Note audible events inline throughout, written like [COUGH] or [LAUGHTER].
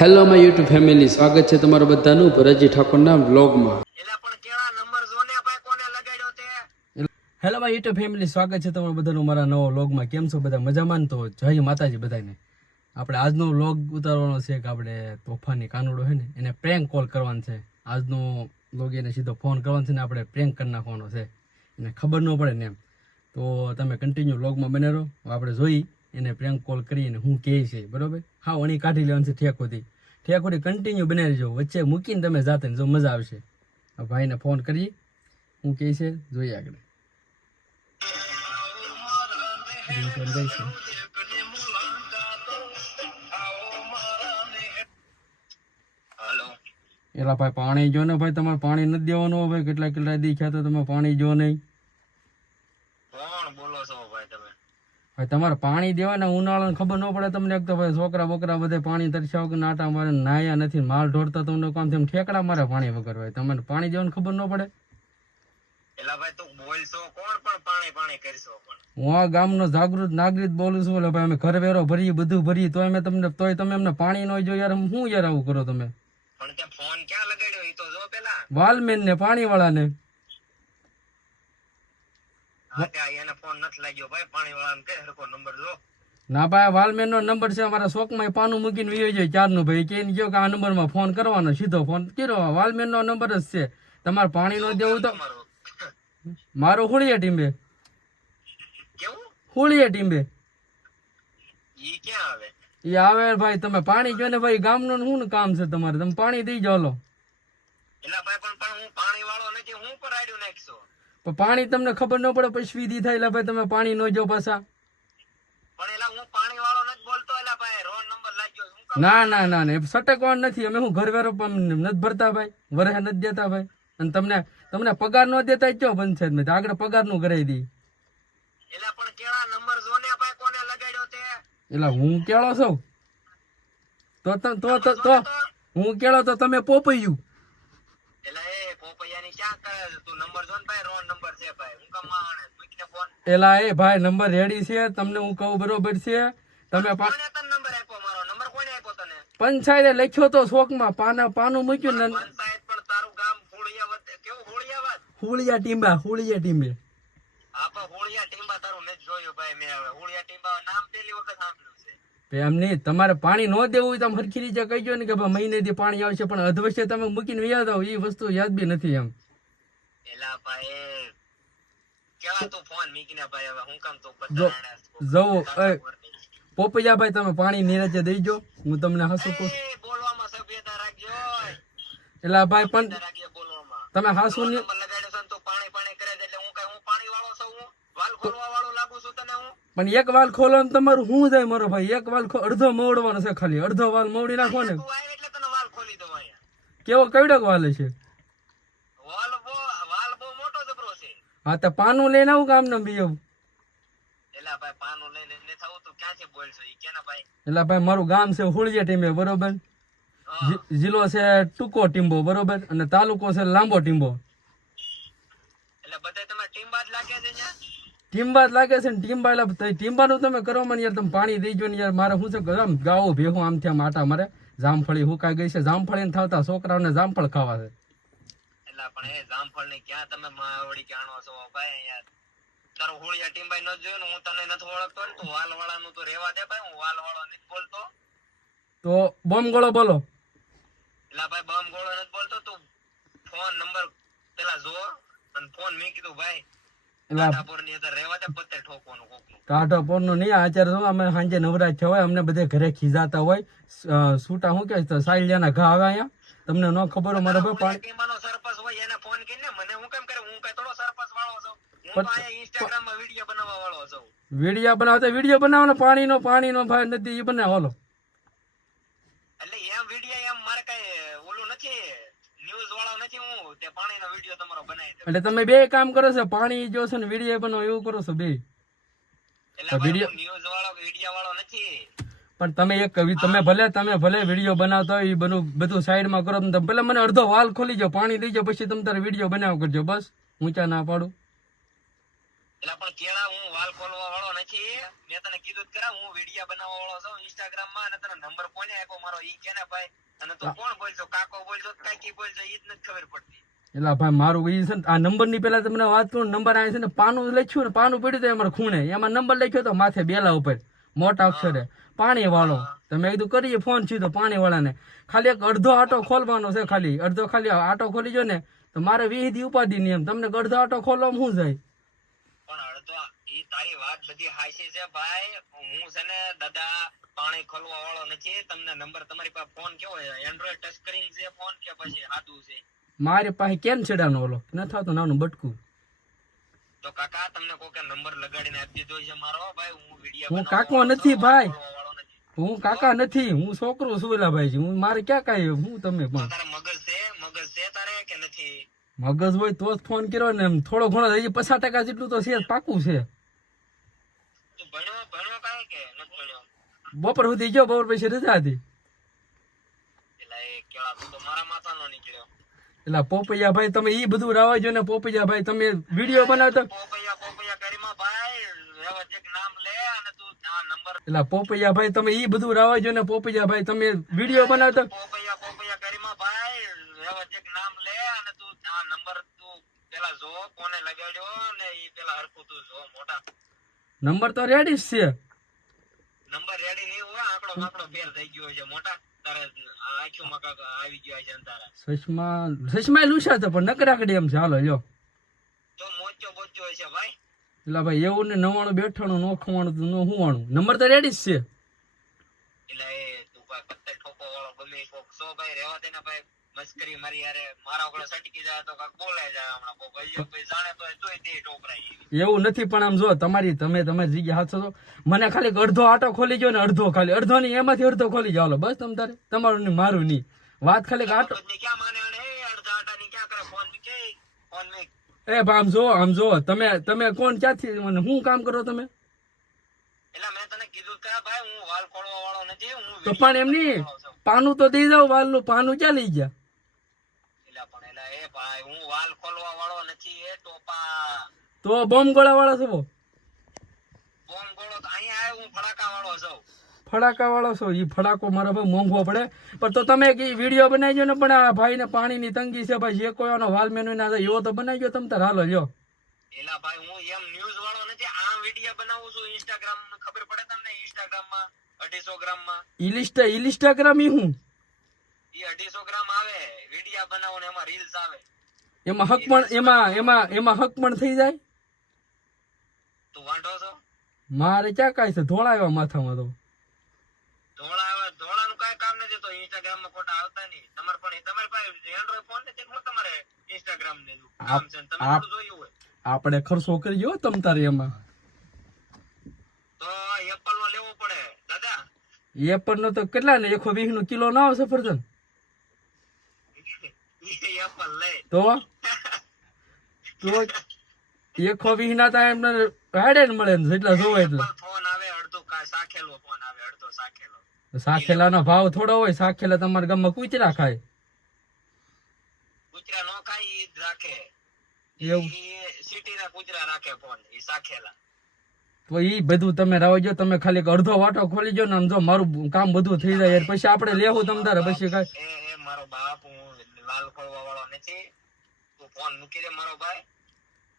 Hello my YouTube family સ્વાગત છે તમારું બધાનું ભરતજી ઠાકોરના બ્લોગમાં હેલો માય યુટ્યુબ ફેમિલી સ્વાગત છે તમારું બધાનું મારા નવો વ્લોગમાં કેમ છો બધા? મજામાં તો? જય માતાજી બધાને. આપણે આજનો વ્લોગ ઉતારવાનો છે કે આપણે તોફાની કાનુડો છે ને એને પ્રેન્ક કોલ કરવાનો છે. આજનો વ્લોગ એને સીધો ફોન કરવાનો છે ને આપણે પ્રેન્ક કરી નાખવાનો છે. એને ખબર ન પડે ને એમ. તો તમે કન્ટિન્યુ વ્લોગમાં બને રહો. આપણે જોઈ એને પ્રેન્ક કોલ કરીને હું કહે છે બરોબર? હા વણી કાઢી લેવાનું છે ઠેકોથી. ઠેકોથી કન્ટિન્યુ બનાવી જો વચ્ચે મૂકીને તમે જાતે જો મજા આવશે. ભાઈને ફોન કરી હું કહે છે જોઈએ આગળ. એલા ભાઈ પાણી જો ને ભાઈ તમારે પાણી નથી દેવાનું ભાઈ કેટલા કેટલા દી ખ્યા તો તમે પાણી જો નહીં કોણ બોલો છો ભાઈ તમે ભાઈ તમારે પાણી દેવાના ઉનાળાને ખબર ન પડે તમને એક તો ભાઈ છોકરા બોકરા બધે પાણી તરસ્યા વગર નાટા મારે નાયા નથી માલ ઢોળતા તમને કામ તેમ ઠેકડા મારે પાણી વગર હોય. તમને પાણી દેવાની ખબર ન પડે? હું ગામનો જાગૃત નાગરિક બોલું છું એટલે ભાઈ અમે ઘર વેરો ભરીએ બધું ભરીએ તોય મેં તમને તોય તમે અમને પાણી ન જો યાર શું યાર આવું કરો તમે? વાલમેન ને પાણી વાળાને હા ત્યાં એને ફોન નથી લાગ્યો ભાઈ પાણી વાળાને કઈ હરખો નંબર જો ના ભાઈ વાલમેન નો નંબર છે અમારા શોખમાં પાનું મૂકીને વિયો જાય ચારનું ભાઈ. કે ગયો કે આ નંબરમાં ફોન કરવાનો સીધો ફોન કર્યો. વાલમેન નો નંબર જ છે. તમારે પાણી નો દેવું તો તમારું? હોળીએ ટીમ્બે હોળીએ ટીમ્બે ઈ આવે? ભાઈ તમે પાણી જો ને ભાઈ ગામનું શું કામ છે તમારે? તમે પાણી દઈ જાઓ લો. એલા ભાઈ પણ પણ હું પાણી વાળો નથી હું પર આડ્યું નાખશો. પણ પાણી તમને ખબર ન પડે પછી દી થાય એટલે ભાઈ તમે પાણી ન જો પાછા. ના ના ના ના સટકવાનું નથી. અમે હું ઘર વેરો પણ નથી ભરતા ભાઈ? વરહે નથી દેતા ભાઈ. અને તમને તમને પગાર ન દેતા કયો પંચાયત આગળ પગારનું કરાવી દી એલા પણ કેળા નંબર જો ને ભાઈ કોને લગાડ્યો તે? એટલે હું કેળો છું? તો તો તો? હું કેળો તો તમે પોપૈયું. એલા એ પોપૈયાની ક્યાં કરે તું નંબર જો ને ભાઈ રોડ નંબર છે ભાઈ. હું કામ માણે ફોન. એલા એ ભાઈ નંબર રેડી છે તમને હું કહું બરોબર છે? તમે કોને તને નંબર આપ્યો મારો? નંબર કોને આપ્યો તને? પંચાયતે લખ્યો તો શોકમાં પાના પાનું મૂક્યું ને પંચાયત પણ તારું ગામ હોળિયા વતે કેવું હોળિયા વાત હુળિયા ટીંબા હોળિયા ટીંબે. આપા હોળિયા ટીંબા તારું નથી જોયું ભાઈ મેં હવે. હોળિયા ટીંબા નામ પેલી વખત સાંભળ્યું. છે એમ નહીં તમારે પાણી ન દેવું હોય તો હરખી રીતે કહીજો ને કે ભાઈ મહિનેથી પાણી આવશે પણ અધવશ્ય તમે મૂકીને વ્યા આવો એ વસ્તુ યાદ બી નથી એમ. જવો પોપૈયા ભાઈ તમે પાણી નીરજે દઈજો હું તમને હાસુ કહું એટલે ભાઈ પણ તમે હાસુ ને પાણી પાણી કરે એટલે હું કઈ હું પાણી વાળો છું હું? વાલ ખોલવા વાળો લાગુ છું તને હું? પણ એક વાલ ખોલો ને તમારું શું જાય મારો ભાઈ? એક વાલ અડધો મોડવાનો છે ખાલી. અડધો વાલ મોડી નાખો ને કેવો કવડક વાલ છે? હા તો પાનું લઈને આવું કામ ને બી એવું એલા ભાઈ પાનું લઈને ને થવું તું ક્યાંથી બોલશો? ઈ કેના ભાઈ? એટલે ભાઈ મારું ગામ છે હોળિયા ટીમે બરોબર? જિલ્લો છે ટૂંકો ટીંબો બરોબર? અને તાલુકો છે લાંબો ટીંબો. એટલે બધા તમે ટીમ જ લાગે છે ટીંબા જ લાગે છે ને ટીંબા એટલે ટીંબાનું તમે કરો મને યાર તમે પાણી દઈ ને યાર. મારે શું છે આમ ગાવો ભેહું આમ થયા માટા મારે. જામફળી હુકાઈ ગઈ છે? જામફળી થાવતા છોકરાઓને જામફળ ખાવા છે. પણ એ જામફળ ને ક્યાં તમે માવડી જાણો છો? ભાઈ યાર તારું હોળિયા ટીમભાઈ ન જોયું ને હું તને નથી ઓળખતો ને તું વાલ વાળાનું તો રેવા દે ભાઈ હું વાલ વાળો નથી બોલતો. તો બમ ગોળો બોલો. એટલે ભાઈ બમ ગોળો નથી બોલતો તું ફોન નંબર પેલા જો અને ફોન મેં કીધું ભાઈ ટાપોરની નહીં આચાર અમે સાંજે નવરાજ થયા હોય અમને બધે ઘરે ખીજાતા હોય. છૂટા શું કે સાયલિયાના ઘા આવે અહીંયા. તમને ન ખબર હોય મારા ભાઈ સરપંચ હોય એને ફોન કરીને મને હું કેમ કરે હું કઈ થોડો સરપંચ વાળો છું. વીડિયો બનાવતા વીડિયો બનાવવાનો પાણીનો પાણીનો ભાઈ નથી એ બનાવો એટલે એમ વીડિયો એમ મારે કઈ ઓલું નથી ન્યૂઝ વાળો નથી હું તે પાણીનો વીડિયો તમારો બનાવી દઉં. એટલે તમે બે કામ કરો છો પાણી જો છે ને વીડિયો બનાવો એવું કરો છો બે. એટલે ભાઈ ન્યૂઝ વાળો વીડિયો વાળો નથી. પણ તમે એક કવિ તમે ભલે તમે ભલે વીડિયો બનાવતા હોય એ બધું બધું સાઈડમાં કરો તમે ભલે મને અડધો વાલ ખોલી જાઓ પાણી દઈ જાઓ પછી તમે તારે વીડિયો બનાવ કરજો બસ. ઊંચા ના પાડું. એટલે પણ કેળા હું વાલ ખોલવા વાળો નથી. મેં તને કીધું જ હું વીડિયો બનાવવા વાળો છું ઇન્સ્ટાગ્રામમાં અને તને નંબર કોને આપ્યો મારો ઈ કે ને ભાઈ? અને તું કોણ બોલજો કાકો બોલજો કાકી બોલજો ઈ જ નથી ખબર પડતી. એટલે ભાઈ મારું એ છે ને આ નંબરની પેલા તમને વાત કરું નંબર આવે છે ને પાનું લખ્યું ને પાનું પડ્યું તો અમારે ખૂણે. એમાં નંબર લખ્યો તો માથે બેલા ઉપર મોટા અક્ષરે. પાણી વાળો. તો મેં કીધું કરીએ ફોન સીધો પાણી વાળાને. ખાલી એક અડધો આટો ખોલવાનો છે ખાલી. અડધો ખાલી આટો ખોલી જો ને તો મારે વીસ દી ઉપાધિ નિયમ. તમને અડધો આટો ખોલવામાં શું જાય? પણ અડધો તારી વાત બધી હાસી છે ભાઈ. હું છે ને દાદા પાણી ખોલવા વાળો નથી. તમને નંબર તમારી પાસે ફોન કેવો છે? એન્ડ્રોઈડ ટચ સ્ક્રીન છે ફોન કે પછી સાદું છે? મારી પાસે કેમ છેડાનો ઓલો? ન થતો નાનું બટકું. તો કાકા તમને કોકે નંબર લગાડીને આપી દીધો છે મારો? ભાઈ હું વિડિયો હું કાકો નથી ભાઈ. હું કાકા નથી હું છોકરો છું એલા ભાઈ હું મારે ક્યાં કાય હું તમે પણ. તારે મગજ છે? મગજ છે તારે કે નથી? મગજ હોય તો જ ફોન કર્યો ને થોડો ઘણો હજી પચાસ ટકા જેટલું તો છે પાકું છે તું ભણ્યો ભણ્યો કાંઈ કે નથી ભણ્યો બપોર સુધી ગયો બપોર પછી રજા હતી એટલે પોપૈયા ભાઈ તમે ઈ બધું રાવાજો ને પોપૈયા ભાઈ તમે વીડિયો બનાવતા પોપૈયા પોપૈયા કરીમાં ભાઈ વ્યવસ્થિત એક નામ લે અને તું આ નંબર એટલે પોપૈયા ભાઈ તમે ઈ બધું રાવાજો ને પોપૈયા ભાઈ તમે વીડિયો બનાવતા પોપૈયા પોપૈયા કરીમાં ભાઈ વ્યવસ્થિત એક નામ લે અને તું આ નંબર તું પેલા જો કોને લગાડ્યો ને ઈ પેલા હરખું તું જો મોટા નંબર તો રેડી જ છે. નંબર રેડી નહીં હોય આંકડો માકડો ફેર થઈ ગયો છે મોટા. નંબર તો રેડી જ છે. ને મસ્કરી મારી યારે મારા ઓગળો સટકી જાય તો કાક બોલાય જાય હમણાં કોક. ભાઈ કોઈ જાણે તો તોય તે ટોકરાઈ એવું. નથી પણ આમ જો તમારી તમે તમારી જગ્યા હાથ છો. મને ખાલી અડધો આટો ખોલી ગયો ને અડધો ખાલી. અડધો ની એમાંથી અડધો ખોલી જાવ બસ તમ તારે. તમારું ની મારું ની. વાત ખાલી આટો ક્યાં માને અડધા આટાની ક્યાં કરે? ફોન કે ફોન મે એ ભા આમ જો આમ જો તમે તમે કોણ? ક્યાંથી? મને શું કામ કરો તમે? એટલે મેં તને કીધું કે ભાઈ હું વાલ ખોળવા વાળો નથી હું તો પણ એમ નહીં બનાવવા વાળો છું. પાનું તો દઈ જાવ વાલનું. પાનું ક્યાં લઈ ગયા એટલે પણ એટલે એ ભાઈ હું વાલ ખોલવા વાળો નથી એ ટોપા તો બોમ્બ ગોળા વાળો છો બોમ ગોળો તો અહીંયા આવ્યો હું ફડાકા વાળો છું. ફડાકા વાળો છો? એ ફડાકો મારા ભાઈ મોંઘો પડે. પણ તો તમે કઈ વીડિયો બનાવજો ને પણ આ ભાઈને પાણીની તંગી છે ભાઈ. જે કોઈ આનો વાલ મેનુ ના થાય એવો તો બનાવજો તમ તાર હાલો જો એલા ભાઈ હું એમ ન્યૂઝ વાળો નથી આ વીડિયો બનાવું છું ઇન્સ્ટાગ્રામ ખબર પડે તમને ઇન્સ્ટાગ્રામમાં અઢીસો ગ્રામમાં? ઇલિસ્ટા ઇલિસ્ટાગ્રામ ઈ હું? એ અઢીસો ગ્રામ આવે વીડિયો બનાવો ને એમાં રીલ્સ આવે. એમાં હક પણ એમાં એમાં એમાં હક પણ થઈ જાય? તું વાંઢો છો? મારે ક્યાં કાંઈ છે? ધોળાવ્યા માથામાં તો. ધોળા આવ્યા ધોળાનું કાંઈ કામ નથી તો ઇન્સ્ટાગ્રામમાં ફોટા આવતા નહીં. તમારે પણ તમારી પાસે એન્ડ્રોઈડ ફોન નથી હું તમારે ઇન્સ્ટાગ્રામ ને કામ છે તમે જોયું હોય. આપણે ખર્ચો કરીએ હો તમ તારે એમાં. તો એપલ નો લેવો પડે. દાદા? એપલ નો તો કેટલા ને? એકસો વીસ નો કિલો ના આવશે ફરજન તો? તો? ના થાય એમને હાડે ને મળે જેટલા જોવે એટલે ફોન આવે અડધો કાય સાખેલો ફોન આવે અડધો સાખેલો. સાખેલા નો ભાવ થોડો હોય સાખેલા તમારા ગામમાં કૂતરા ખાય. કૂતરા નો ખાય ઈ રાખે. એવું. સિટી ના કૂતરા રાખે ફોન ઈ સાખેલા. તો એ બધું તમે રાવજો તમે ખાલી અડધો વાટો ખોલી જો ને આમ જો મારું કામ બધું થઈ જાય પછી આપણે લેવું તમ તારે પછી કાંઈ. મારો બાપ હું લાલ ખોલવા વાળો નથી. તું ફોન મૂકી દે મારો ભાઈ.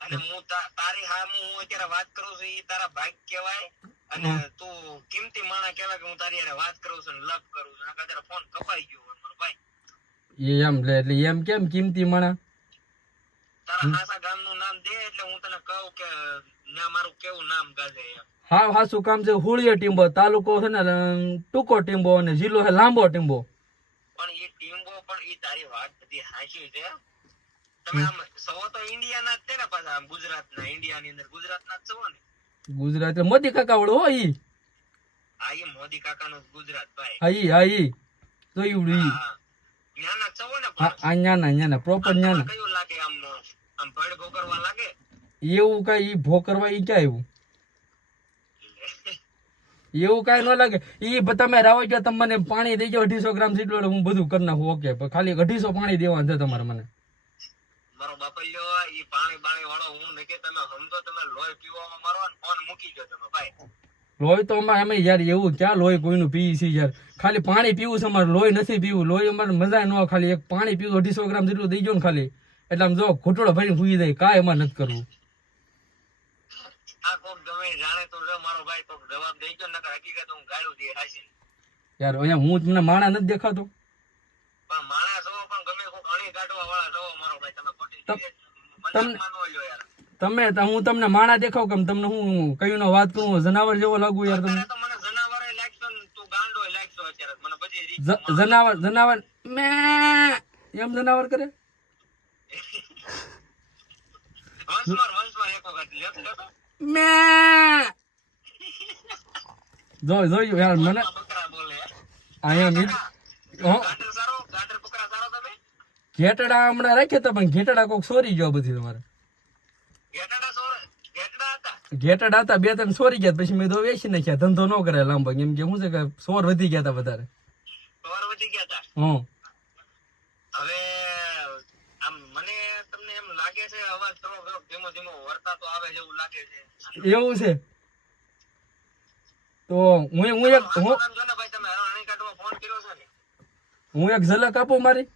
અને હું તારી હા હું અત્યારે વાત કરું છું એ તારા ભાગ કહેવાય. અને તું કિંમતી માણા કહેવાય કે હું તારી હારે વાત કરું છું ને લવ કરું છું. તારો ફોન કપાઈ ગયો મારો ભાઈ. એમ લે એટલે એમ કેમ કિંમતી માણા? તારા હાસા ગામનું નામ દે એટલે હું તને કહું કે ના મારું કેવું નામ ગાજે હા હાસુ કામ છે હોળીએ ટીંબો. તાલુકો છે ને ટૂંકો ટીંબો અને જિલ્લો છે લાંબો ટીંબો. પણ એ ટીમો પણ એ તારી વાત બધી હાચી છે. તમે આમ સૌ તો ઇન્ડિયાના જ છે ને પાછા ગુજરાતના ઇન્ડિયાની અંદર ગુજરાતના જ છો ને? ગુજરાત મોદી કાકા વાળો હો ઈ. આ એ મોદી કાકાનું ગુજરાત ભાઈ. હા ઈ હા ઈ. ઈ હા છો ને હા આ ન્યાના ન્યાના પ્રોપર તમને કયું લાગે આમ આમ ભડ ભોગરવા લાગે? એવું કઈ ઈ ભોકરવા ઈ ક્યાં આવ્યું એવું કઈ ન લાગે. ઈ તમે રાવો છો તમે મને પાણી દેજો અઢીસો ગ્રામ જેટલું એટલે હું બધું કરી નાખું ઓકે. ખાલી અઢીસો પાણી દેવાનું છે તમારે મને. મારો બાપલ્યો ઈ પાણી બાણી વાળો હું નકે તમે સમજો તમે લોહી પીવામાં મારો ફોન મૂકી દો તમે ભાઈ. લોહી તો અમારે અમે યાર એવું ક્યાં લોહી કોઈનું પીવી છે યાર? ખાલી પાણી પીવું છે અમારે લોહી નથી પીવું. લોહી અમારે મજા ન ખાલી એક પાણી પીવું અઢીસો ગ્રામ જેટલું દઈ ને ખાલી. એટલે આમ જો ઘોટોળો ભરીને સુઈ જાય કાંઈ એમાં નથી કરવું. યાર અહીંયા હું તમને માણા નથી દેખાતો. તમે હું તમને માણા દેખાવ કેમ? તમને હું કયું નો વાત કરું જનાવર જેવો લાગુ યાર તમને. જનાવર જનાવર મે એમ જનાવર કરે વંશમાર વંશમાર એક વખત લેતો લેતો મે [LAUGHS] જો જોયું યાર મને અહીંયા મિત ઘેટડા હમણાં રાખ્યા હતા પણ ઘેટડા કોક સોરી ગયો બધી તમારે. ઘેટાડા ઘેટડા હતા? બે ત્રણ સોરી ગયા પછી મેં તો વેચી નાખ્યા ધંધો ન કરે લાંબો કેમ કે શું છે કે સોર વધી ગયા હતા વધારે. સોર વધી ગયા હતા? હમ. હવે આમ મને તમને એમ લાગે છે અવાજ થોડો થોડો ધીમો ધીમો વર્તા તો આવે છે એવું લાગે છે. એવું છે? તો હું હું એક હું આમ ભાઈ તમે હરણી કાઢવા ફોન કર્યો છે ને? હું એક ઝલક આપો મારી?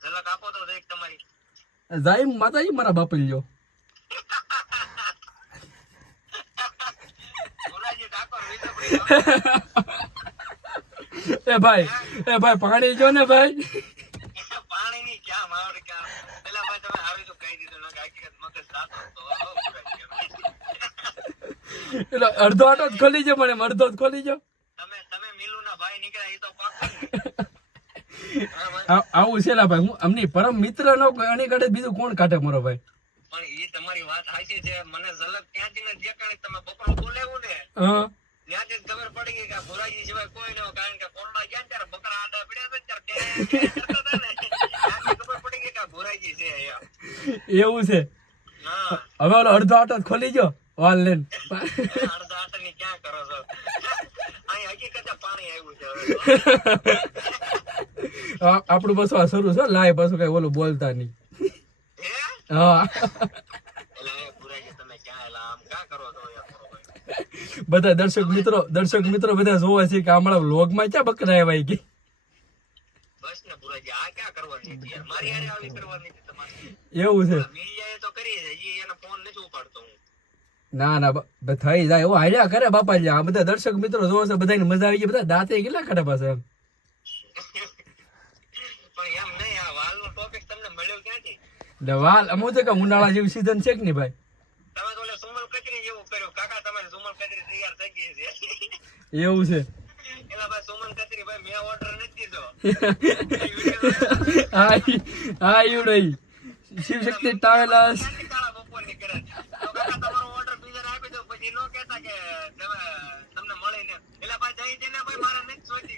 ઝલક આપો તો એક તમારી. જાય માતાજી મારા બાપા લ્યો. [LAUGHS] એ ભાઈ એ ભાઈ પાણી જો ને ભાઈ પાણી ની ક્યાં માવડ ક્યાં પેલા ભાઈ તમે આવી તો કહી દીધું ને કે હકીકત મગજ સાતો તો આવો ગુલાજી. એટલે અડધો આટો જ ખોલી જો મને અડધો જ ખોલી જો તમે તમે મિલુ ભાઈ નીકળ્યા એ તો આવું છે ભાઈ હું અમની પરમ મિત્ર નો કોઈ કાઢે બીજું કોણ કાઢે મારો ભાઈ? પણ એ તમારી વાત સાચી છે. મને ઝલક ત્યાંથી ને તમે બકરો બોલાવ્યું ને. હા. ત્યાંથી જ ખબર પડી ગઈ કે સિવાય કોઈ ન કારણ કે કોરડા ગયા ત્યારે બકરા આડા પડ્યા હતા ત્યારે ખબર પડી ગઈ કે છે એવું છે. હવે ઓલો અડધો આટો જ ખોલી જો વાલ લેન અડધા ક્યાં કરો છો અહીં હકીકતે [LAUGHS] પાણી આવ્યું છે આપણું બસ આ શરૂ છે લાય પાછું કઈ ઓલું બોલતા નહીં હા? બધા દર્શક મિત્રો દર્શક મિત્રો બધા જોવે છે કે હમણાં વ્લોગમાં ક્યાં બકરા આવ્યા કે? બસ ને ભુરાજી આ ક્યાં કરવાની હતી યાર? મારી હારે આવી કરવાની હતી તમારે? એવું છે. મીડિયાએ તો કરી છે ઈ એનો ફોન નથી ઉપાડતો હું. ના ના થઈ જાય. એવું હાલ્યા કરે બાપા આ બધા દર્શક મિત્રો જોવો છે બધાને મજા આવી ગઈ. બધા દાંતે કેટલા કાઢે પાસે એમ? વાલ અમુક છે કે ઉનાળા જેવી સીઝન છે કે નહીં ભાઈ? તો એવું છે. હા હા એવું નહીં શિવશક્તિ ટ્રાવેલર્સ ક્યાંથી કાળા બપોરની કરે તો કાકા તમારો ઓર્ડર બીજાને આપી દો કે તમને જઈને ભાઈ મારે સોચી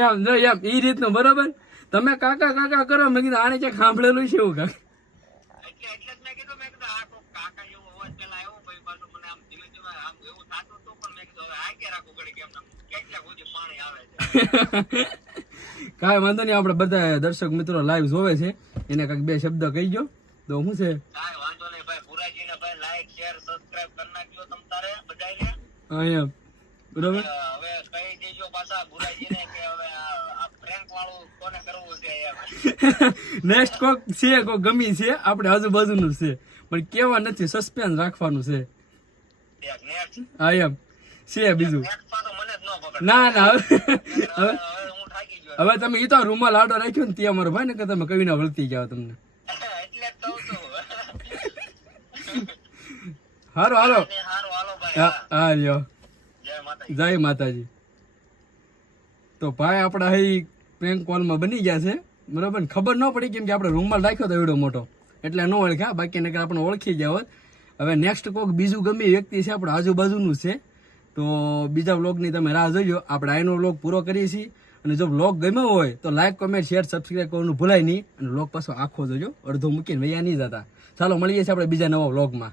એમ જો એમ ઈ રીતનું બરાબર? તમે કાકા કાકા કરો મેં કીધું આને ક્યાંક સાંભળેલું છે એવું કાકા. [LAUGHS] કાંઈ વાંધો નહીં આપણે બધા દર્શક મિત્રો લાઈવ જોવે છે. એને કાંઈક બે શબ્દ કહી ગયો તો શું છે? કાંઈ વાંધો નહીં ભાઈ ભુરાજીને ભાઈ લાઈક શેર સબસ્ક્રાઇબ કરી નાખજો. હા એમ. બરોબર? હવે કઈ દેજો પાછા ભુરાજીને કે હવે આ પ્રેન્ક વાળું કોને કરવું છે નેક્સ્ટ [LAUGHS] કોક છે કોક ગમી છે. આપણે આજુબાજુનું છે. પણ કેવા નથી સસ્પેન્સ રાખવાનું છે. હા એમ. છે બીજું. ન ના હવે હવે તમે એ તો રૂમાલ આડો રાખ્યો ને તે અમારો ભાઈ ને કે તમે કવિના વળતી જાઓ તમને. [LAUGHS] એટલે જ કહું. છું હારો હાલો. હા લ્યો. જય માતાજી. તો ભાઈ આપણા અહીં પ્રેન્ક કોલમાં બની ગયા છે. બરાબર ને? ખબર ન પડી કેમ કે આપણે રૂમમાં રાખ્યો તો એવડો મોટો. એટલે ન ઓળખ્યા બાકી નકર આપણે ઓળખી ગયા હોત. હવે નેક્સ્ટ કોક બીજું ગમે વ્યક્તિ છે આપણે આજુબાજુનું છે. તો બીજા વ્લોગની તમે રાહ જોજો. આપણે આઈનો વ્લોગ પૂરો કરીએ છીએ. અને જો વ્લોગ ગમ્યો હોય તો લાઈક કોમેન્ટ શેર સબસ્ક્રાઈબ કરવાનું ભૂલાય નહીં. અને વ્લોગ પાછો આખો જોજો. અડધો મૂકીને વૈયા નહીં જતા. ચાલો મળીએ છીએ આપણે બીજા નવા વ્લોગમાં.